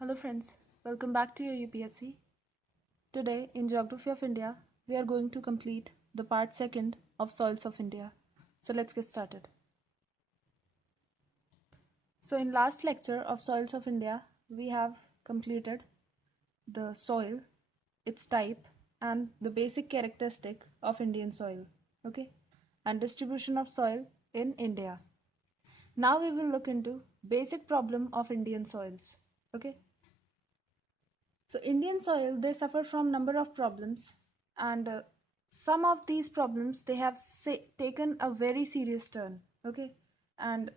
Hello friends, welcome back to your UPSC. Today in Geography of India, we are going to complete the part 2 of Soils of India. So let's get started. So in last lecture of Soils of India, we have completed the soil, its type and the basic characteristic of Indian soil, okay? And distribution of soil in India. Now we will look into basic problem of Indian soils, okay? So Indian soil, they suffer from number of problems, and some of these problems they have taken a very serious turn. Okay, and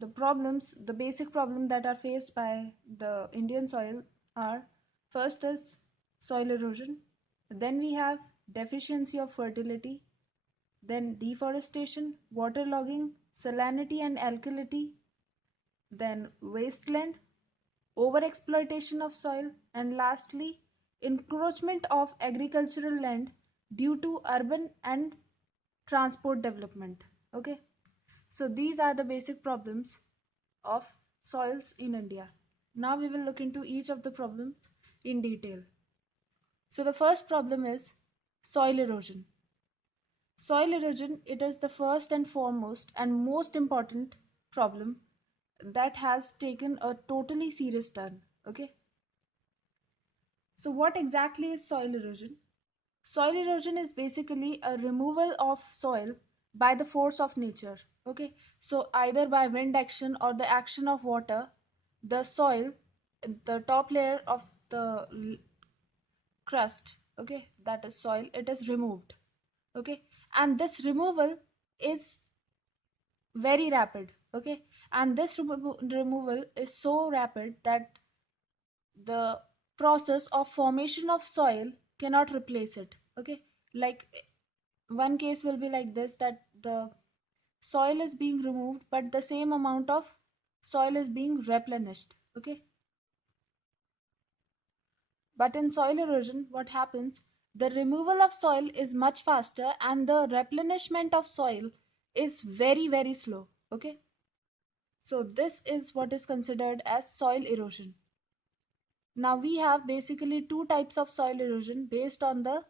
the basic problem that are faced by the Indian soil are: first is soil erosion, then we have deficiency of fertility, then deforestation, waterlogging, salinity and alkalinity, then wasteland, overexploitation of soil, and lastly, encroachment of agricultural land due to urban and transport development. Okay, so these are the basic problems of soils in India. Now we will look into each of the problems in detail. So the first problem is soil erosion. Soil erosion, it is the first and foremost and most important problem that has taken a totally serious turn. Okay, so what exactly is soil erosion? Soil erosion is basically a removal of soil by the force of nature. Okay, so either by wind action or the action of water, the soil, the top layer of the crust, okay, that is soil, it is removed. Okay, and this removal is very rapid. Okay, and this removal is so rapid that the process of formation of soil cannot replace it. Okay, like one case will be like this, that the soil is being removed but the same amount of soil is being replenished. Okay, but in soil erosion what happens, the removal of soil is much faster and the replenishment of soil is very slow. Okay, so this is what is considered as soil erosion. Now we have basically two types of soil erosion based on the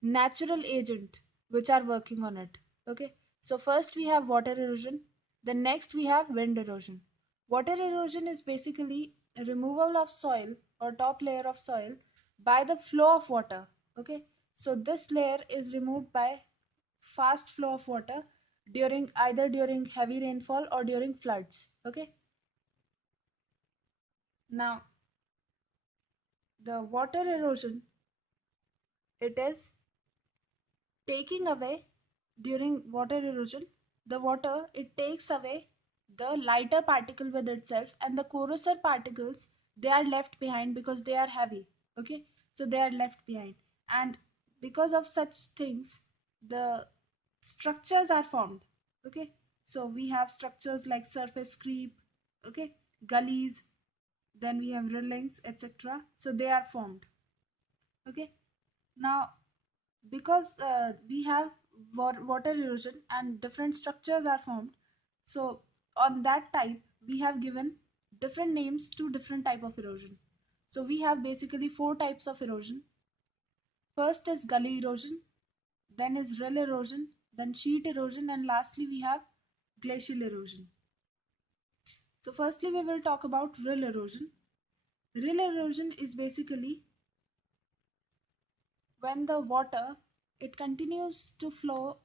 natural agent which are working on it. Okay, so first we have water erosion, then next we have wind erosion. Water erosion is basically a removal of soil or top layer of soil by the flow of water. Okay, so this layer is removed by fast flow of water during either during heavy rainfall or during floods. Okay, now the water erosion, it is taking away, during water erosion, the water, it takes away the lighter particle with itself, and the coarser particles, they are left behind because they are heavy. Okay, so they are left behind, and because of such things the structures are formed. Okay, so we have structures like surface creep, okay, gullies, then we have railings, etc., so they are formed. Okay, now because we have water erosion and different structures are formed, so on that type we have given different names to different type of erosion. So we have basically four types of erosion. First is gully erosion, then is rill erosion, then sheet erosion, and lastly we have glacial erosion. So firstly we will talk about rill erosion. Rill erosion is basically when the water, it continues to flow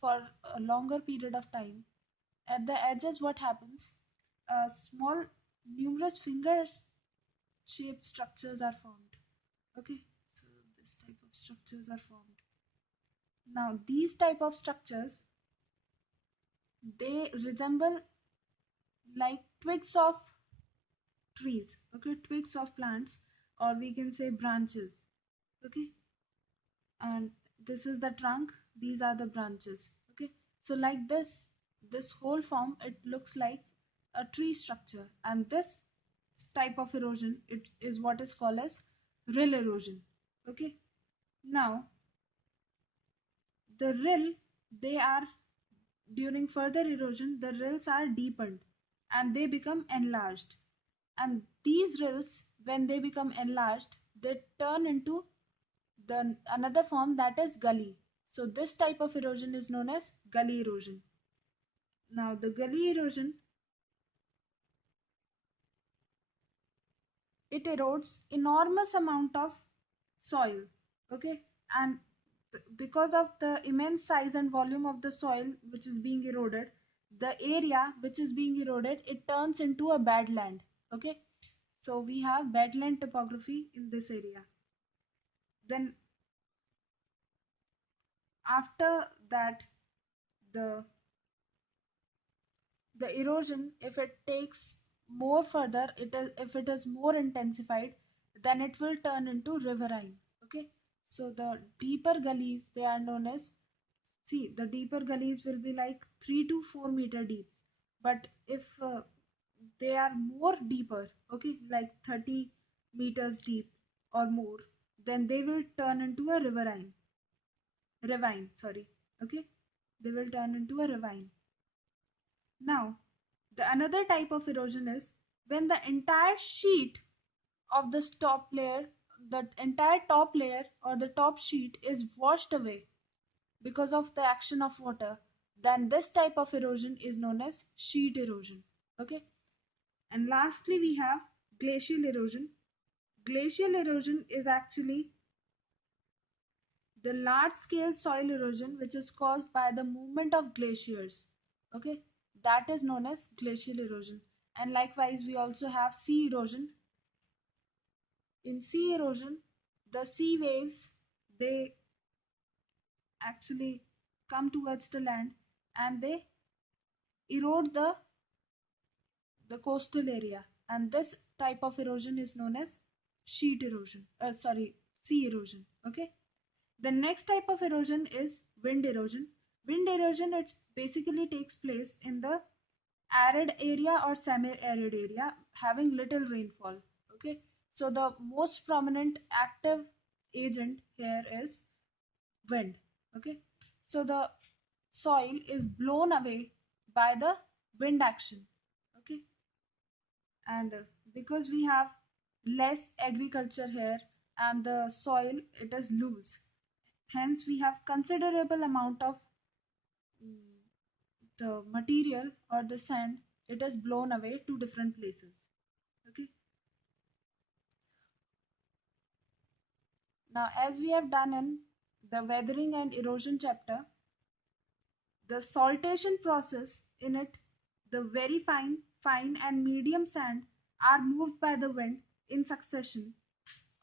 for a longer period of time. At the edges what happens, small numerous fingers shaped structures are formed. Okay, so this type of structures are formed. Now these type of structures, they resemble like twigs of trees. Okay, twigs of plants, or we can say branches. Okay, and this is the trunk, these are the branches. Okay, so like this whole form, it looks like a tree structure, and this type of erosion, it is what is called as rill erosion. Okay, now the rill, they are, during further erosion the rills are deepened and they become enlarged, and these rills, when they become enlarged, they turn into the another form, that is gully. So this type of erosion is known as gully erosion. Now the gully erosion, it erodes enormous amount of soil, okay, and because of the immense size and volume of the soil which is being eroded, the area which is being eroded, it turns into a badland. Okay, so we have badland topography in this area. Then after that, the the erosion, if it takes more further, if it is more intensified, then it will turn into riverine. Okay, so the deeper gullies, they are known as, see, the deeper gullies will be like 3 to 4 meter deep, but if they are more deeper, okay, like 30 meters deep or more, then they will turn into a ravine, sorry. Okay, they will turn into a ravine. Now, the another type of erosion is when the entire sheet of the the entire top layer or the top sheet is washed away because of the action of water, then this type of erosion is known as sheet erosion. Okay, and lastly, we have glacial erosion. Glacial erosion is actually the large scale soil erosion which is caused by the movement of glaciers. Okay, that is known as glacial erosion. And likewise, we also have sea erosion. In sea erosion, the sea waves, they actually come towards the land and they erode the coastal area, and this type of erosion is known as sheet erosion, sorry, sea erosion. Okay, the next type of erosion is wind erosion. Wind erosion, it basically takes place in the arid area or semi-arid area having little rainfall. Okay, so the most prominent active agent here is wind. Okay, so the soil is blown away by the wind action. Okay, and because we have less agriculture here and the soil, it is loose, hence we have considerable amount of mm, the material or the sand, it is blown away to different places. Okay, now as we have done in the weathering and erosion chapter, the saltation process in it, the very fine and medium sand are moved by the wind in succession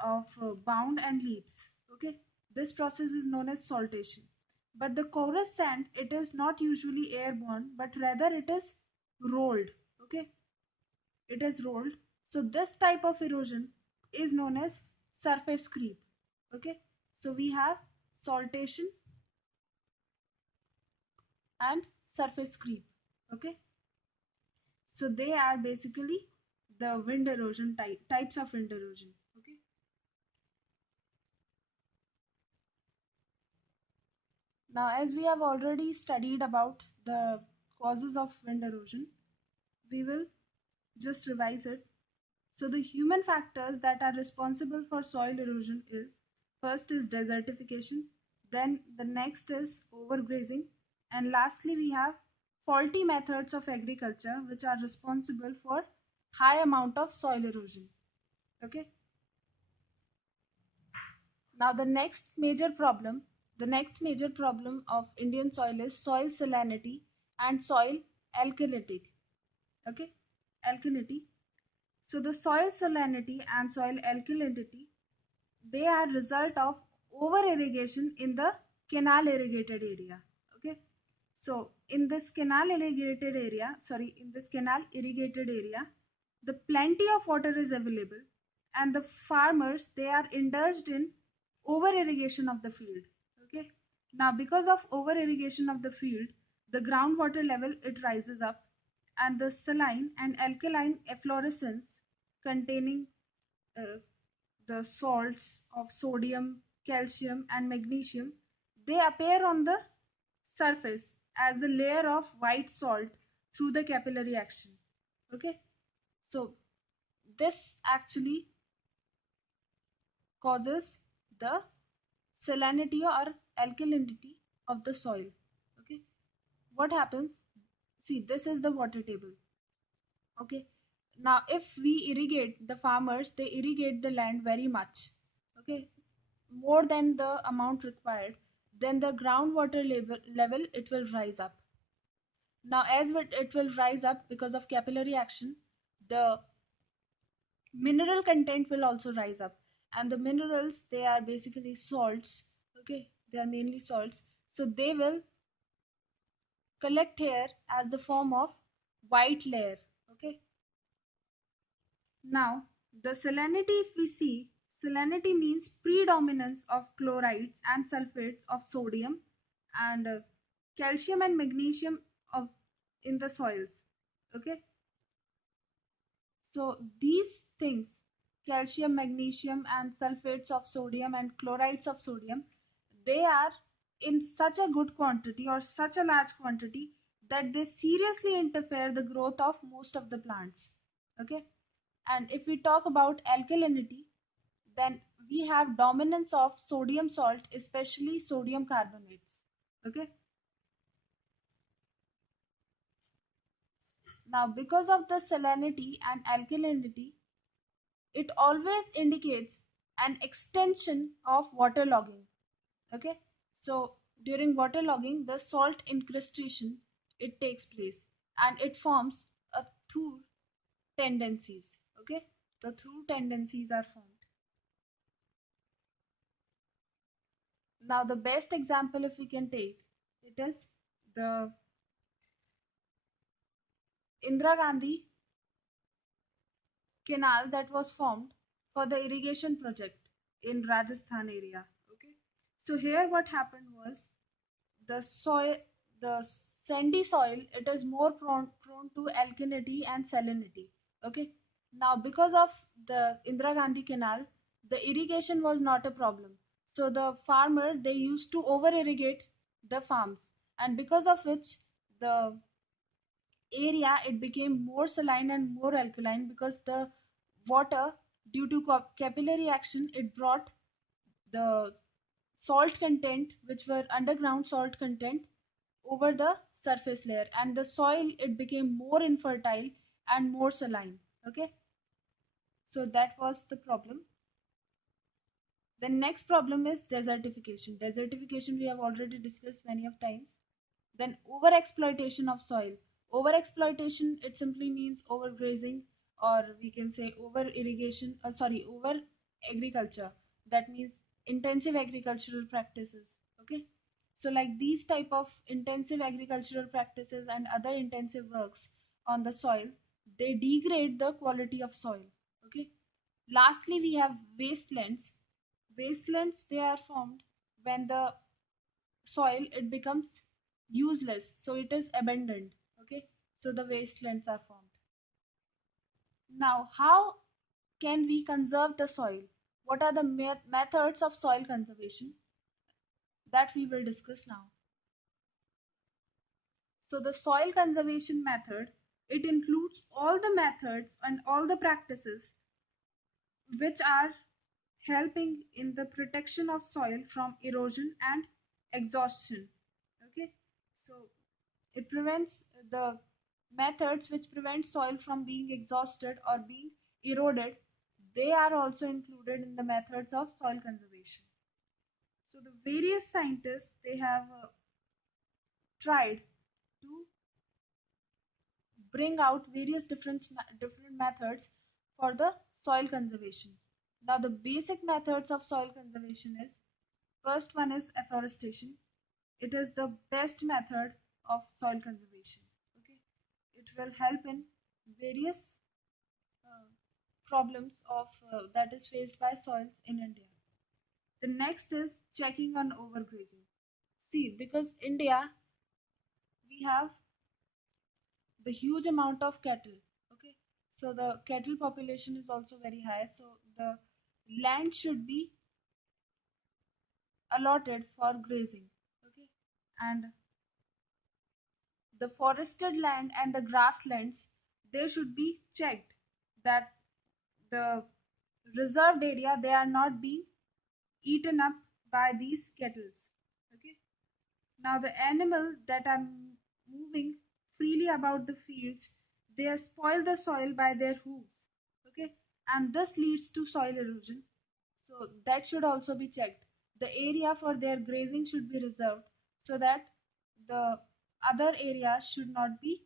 of bound and leaps. Okay, this process is known as saltation. But the chorus sand, it is not usually airborne, but rather it is rolled. Okay, it is rolled. So this type of erosion is known as surface creep. Okay, so we have saltation and surface creep. Okay, so they are basically the wind erosion types of wind erosion. Okay, now as we have already studied about the causes of wind erosion, we will just revise it. So the human factors that are responsible for soil erosion is, first is desertification, then the next is overgrazing, and lastly we have faulty methods of agriculture which are responsible for high amount of soil erosion. Okay, now the next major problem of Indian soil is soil salinity and soil alkalinity. Okay, alkalinity. So the soil salinity and soil alkalinity, they are result of over irrigation in the canal irrigated area. Okay, so in this canal irrigated area, the plenty of water is available, and the farmers, they are indulged in over irrigation of the field. Okay, now because of over irrigation of the field, the groundwater level, it rises up, and the saline and alkaline efflorescence containing uh, the salts of sodium, calcium, and magnesium, they appear on the surface as a layer of white salt through the capillary action. Okay, so this actually causes the salinity or alkalinity of the soil. Okay, what happens? See, this is the water table. Okay, now if we irrigate, the farmers, they irrigate the land very much, okay, more than the amount required, then the groundwater level it will rise up. Now as it will rise up because of capillary action, the mineral content will also rise up, and the minerals, they are basically salts. Okay, they are mainly salts, so they will collect here as the form of white layer. Okay, now the salinity, if we see, salinity means predominance of chlorides and sulfates of sodium and calcium and magnesium of in the soils. Okay, so these things, calcium, magnesium, and sulfates of sodium and chlorides of sodium, they are in such a good quantity or such a large quantity that they seriously interfere the growth of most of the plants. Okay, and if we talk about alkalinity, then we have dominance of sodium salt, especially sodium carbonates. Okay, now because of the salinity and alkalinity, it always indicates an extension of waterlogging. Okay, so during waterlogging, the salt incrustation, it takes place, and it forms a through tendencies. Okay, the through tendencies are formed. Now the best example, if we can take, it is the Indira Gandhi canal that was formed for the irrigation project in Rajasthan area. Okay, so here what happened was, the soil, the sandy soil, it is more prone to alkalinity and salinity. Okay, now because of the Indira Gandhi canal, the irrigation was not a problem, so the farmer, they used to over irrigate the farms, and because of which the area, it became more saline and more alkaline, because the water, due to capillary action, it brought the salt content, which were underground salt content, over the surface layer, and the soil, it became more infertile and more saline. Okay, so that was the problem. The next problem is desertification. Desertification we have already discussed many of times. Then over exploitation of soil. Over exploitation, it simply means overgrazing, or we can say over irrigation, sorry, over agriculture. That means intensive agricultural practices. Okay, so like these type of intensive agricultural practices and other intensive works on the soil, they degrade the quality of soil. Okay, lastly we have wastelands. Wastelands, they are formed when the soil, it becomes useless, so it is abandoned. Okay, so the wastelands are formed. Now how can we conserve the soil? What are the methods of soil conservation that we will discuss now? So the soil conservation method, it includes all the methods and all the practices which are helping in the protection of soil from erosion and exhaustion. Okay, so it prevents the methods which prevent soil from being exhausted or being eroded. They are also included in the methods of soil conservation. So the various scientists, they have tried to bring out various different methods for the soil conservation. Now the basic methods of soil conservation is, first one is afforestation. It is the best method of soil conservation. Okay, it will help in various uh, problems of that is faced by soils in India. The next is checking on overgrazing. See, because India, we have the huge amount of cattle. Okay, so the cattle population is also very high, so the land should be allotted for grazing. Okay, and the forested land and the grasslands, they should be checked that the reserved area, they are not being eaten up by these kettles. Okay. Now the animals that are moving freely about the fields, they spoil the soil by their hooves. Okay, and this leads to soil erosion. So that should also be checked. The area for their grazing should be reserved so that the other areas should not be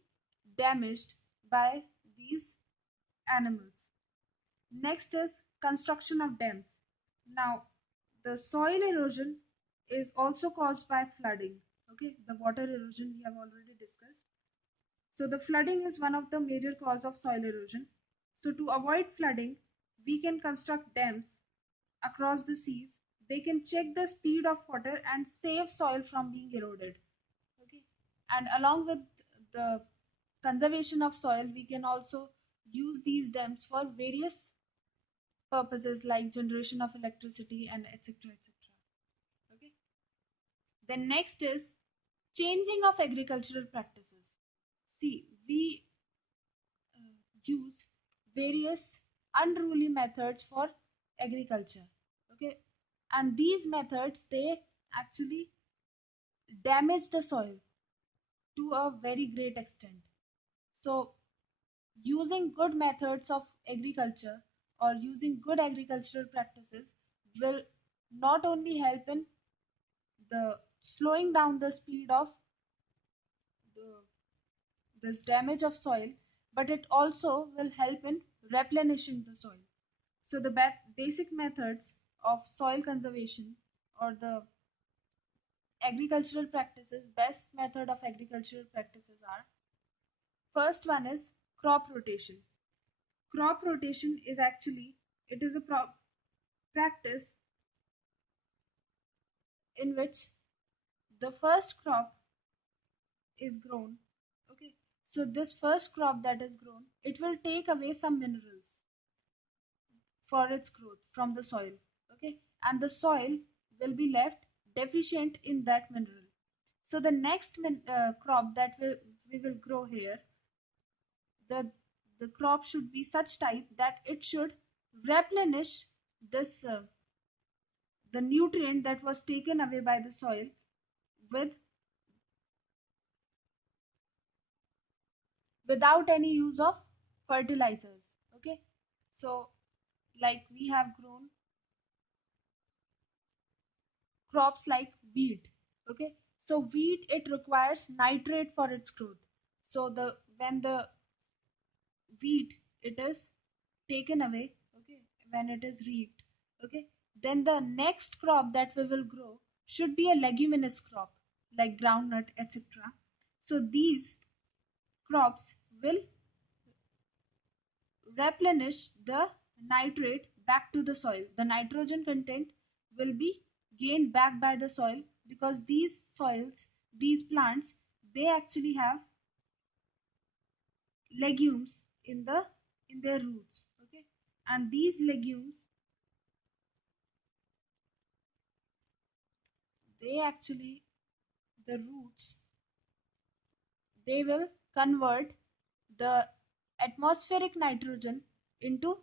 damaged by these animals. Next is construction of dams. Now, the soil erosion is also caused by flooding. Okay, the water erosion we have already discussed. So the flooding is one of the major cause of soil erosion. So to avoid flooding, we can construct dams across the seas. They can check the speed of water and save soil from being eroded. Okay, and along with the conservation of soil, we can also use these dams for various purposes like generation of electricity and etc etc. Okay, then next is changing of agricultural practices. See, we use various unruly methods for agriculture. Okay, and these methods, they actually damage the soil to a very great extent. So using good methods of agriculture or using good agricultural practices will not only help in the slowing down the speed of the, this damage of soil, but it also will help in replenishing the soil. So the basic methods of soil conservation or the agricultural practices, best method of agricultural practices are: first one is crop rotation. Crop rotation is actually, it is a practice in which the first crop is grown. Okay, so this first crop that is grown, it will take away some minerals for its growth from the soil. Okay, and the soil will be left deficient in that mineral. So the next crop that we will grow here, the the crop should be such type that it should replenish this the nutrient that was taken away by the soil with without any use of fertilizers. Okay, so like we have grown crops like wheat. Okay, so wheat, it requires nitrate for its growth. So the when the wheat, it is taken away, okay, when it is reaped, okay, then the next crop that we will grow should be a leguminous crop like groundnut, etc. So these crops will replenish the nitrate back to the soil. The nitrogen content will be gained back by the soil because these soils, these plants, they actually have legumes in their roots. Okay, and these legumes, they actually, the roots, they will convert the atmospheric nitrogen into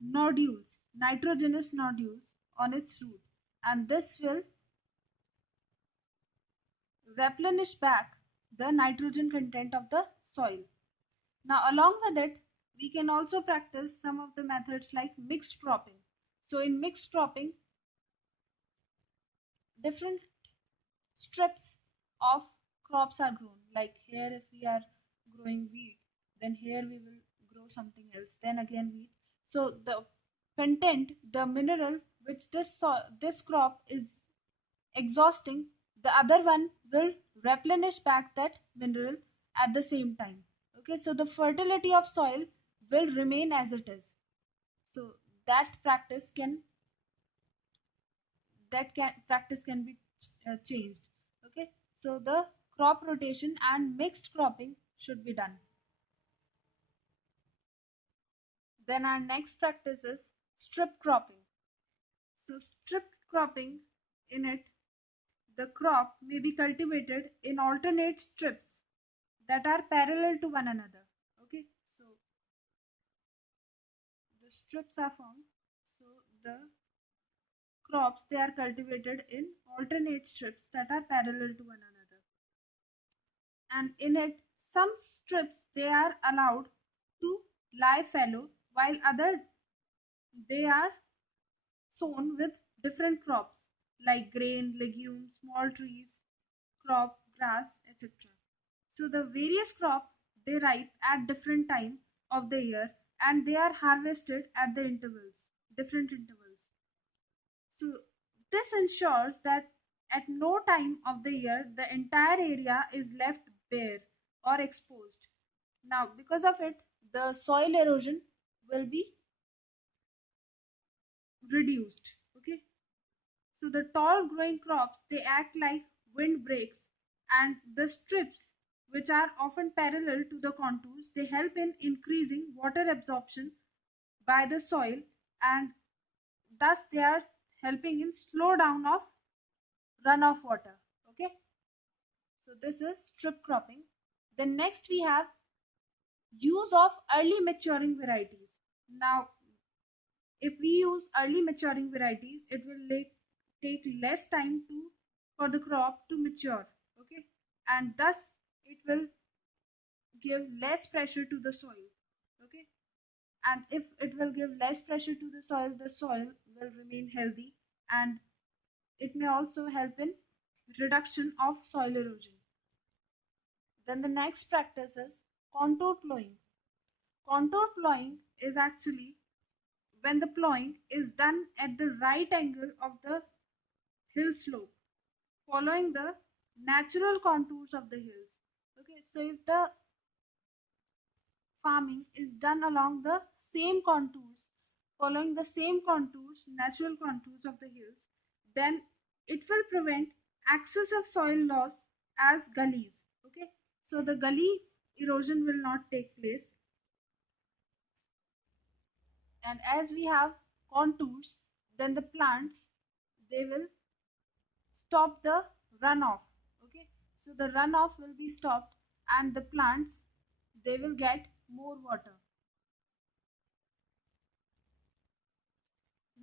nodules, nitrogenous nodules on its root, and this will replenish back the nitrogen content of the soil. Now, along with it, we can also practice some of the methods like mixed cropping. So, in mixed cropping, different strips of crops are grown. Like here, if we are growing wheat, then here we will grow something else. Then again wheat. So the content, the mineral which this crop is exhausting, the other one will replenish back that mineral at the same time. Okay, so the fertility of soil will remain as it is. So that practice can practice can be changed. Okay, so the crop rotation and mixed cropping should be done. Then our next practice is strip cropping. So strip cropping, in it, the crop may be cultivated in alternate strips that are parallel to one another. Okay, so the strips are formed, so the crops, they are cultivated in alternate strips that are parallel to one another. And in it, some strips they are allowed to lie fallow, while other they are sown with different crops like grain, legumes, small trees, crop, grass, etc. So the various crop they ripe at different time of the year, and they are harvested at the intervals, different intervals. So this ensures that at no time of the year the entire area is left bare or exposed. Now, because of it, the soil erosion will be reduced. Okay. So the tall growing crops they act like windbreaks, and the strips, which are often parallel to the contours, they help in increasing water absorption by the soil, and thus they are helping in slow down of runoff water. Okay, so this is strip cropping. Then next we have use of early maturing varieties. Now, if we use early maturing varieties, it will take less time for the crop to mature. Okay, and thus it will give less pressure to the soil. Okay, and if it will give less pressure to the soil will remain healthy, and it may also help in reduction of soil erosion. Then the next practice is contour plowing. Contour plowing is actually when the plowing is done at the right angle of the hill slope, following the natural contours of the hills. Okay, so if the farming is done along the same contours, following the same contours, natural contours of the hills, then it will prevent excessive soil loss as gullies. Okay, so the gully erosion will not take place, and as we have contours, then the plants they will stop the runoff. Okay, so the runoff will be stopped, and the plants they will get more water.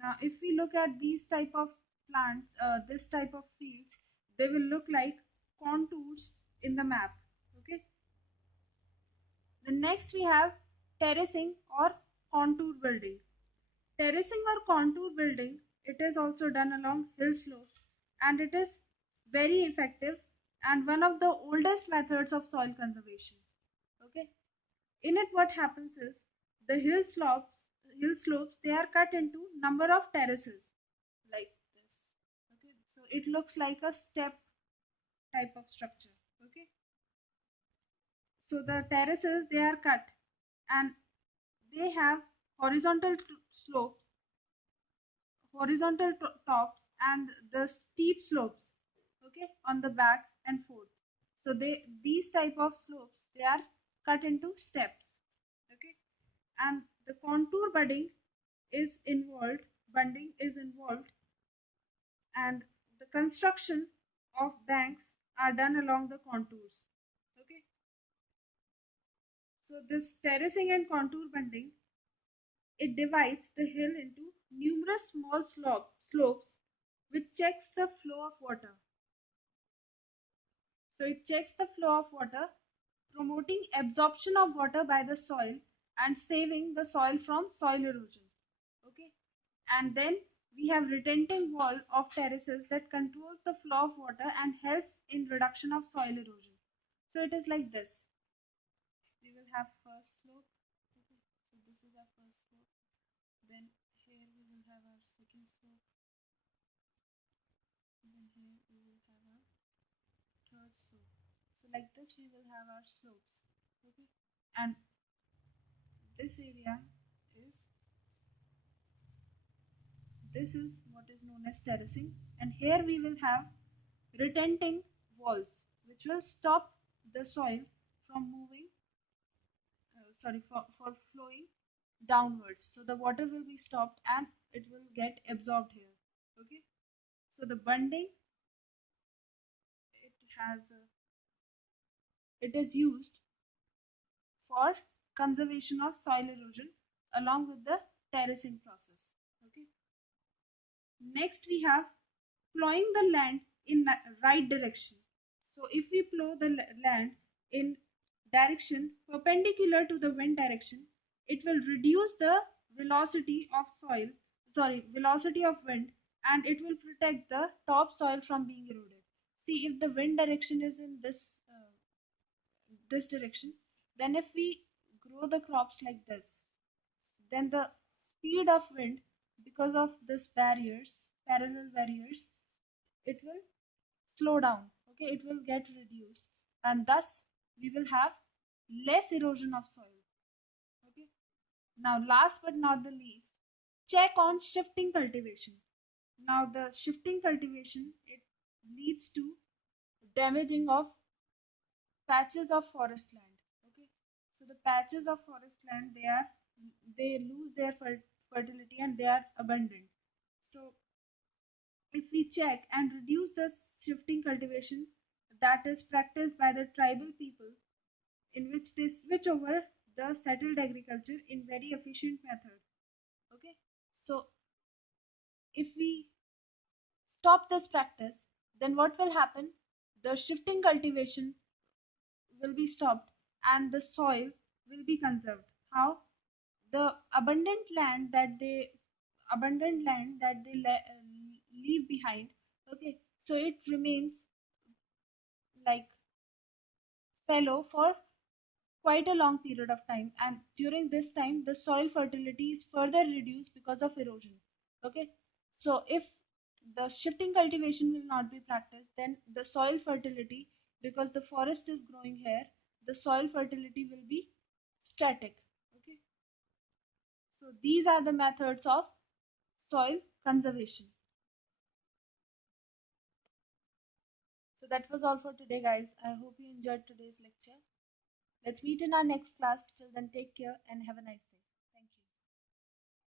Now if we look at these type of plants, this type of fields, they will look like contours in the map. Okay, the next we have terracing or contour building. Terracing or contour building, it is also done along hill slopes, and it is very effective and one of the oldest methods of soil conservation. Okay, in it what happens is the hill slopes they are cut into number of terraces like this. Okay, so it looks like a step type of structure. Okay, so the terraces they are cut, and they have horizontal slopes, tops, and the steep slopes. Okay, on the back and forth. So these type of slopes they are cut into steps. Okay, and the contour budding is involved. Bunding is involved, and the construction of banks are done along the contours. Okay, so this terracing and contour bunding, it divides the hill into numerous small slopes which checks the flow of water. So it checks the flow of water, promoting absorption of water by the soil and saving the soil from soil erosion. Okay, and then we have retenting wall of terraces that controls the flow of water and helps in reduction of soil erosion. So it is like this. We will have first slope. Okay, so this is our first slope. Then here we will have our second slope. Then here we will have our third slope. So like this we will have our slopes. Okay, and this area is this is what is known as terracing, and here we will have retenting walls which will stop the soil from moving, for flowing downwards, so the water will be stopped and it will get absorbed here. Okay, so the bunding, it has it is used for conservation of soil erosion along with the terracing process. Okay, Next, we have plowing the land in right direction. So if we plow the land in direction perpendicular to the wind direction, it will reduce the velocity of velocity of wind, and it will protect the topsoil from being eroded. See, if the wind direction is in this direction, then if we grow the crops like this, then the speed of wind, because of this parallel barriers, it will slow down. Okay, it will get reduced, and thus we will have less erosion of soil. Okay, now last but not the least, check on shifting cultivation. Now the shifting cultivation, it leads to damaging of patches of forest land. Okay, so the patches of forest land, they lose their fertility and they are abundant. So if we check and reduce the shifting cultivation that is practiced by the tribal people, in which they switch over the settled agriculture in very efficient method. Okay, so if we stop this practice, then what will happen? The shifting cultivation will be stopped and the soil will be conserved. How? The abundant land that they leave behind. Okay, so it remains like fallow for quite a long period of time, and during this time the soil fertility is further reduced because of erosion. Okay, so if the shifting cultivation will not be practiced, then the soil fertility, because the forest is growing here, the soil fertility will be static. Okay, so these are the methods of soil conservation. So that was all for today, guys. I hope you enjoyed today's lecture. Let's meet in our next class. Till then, take care and have a nice day.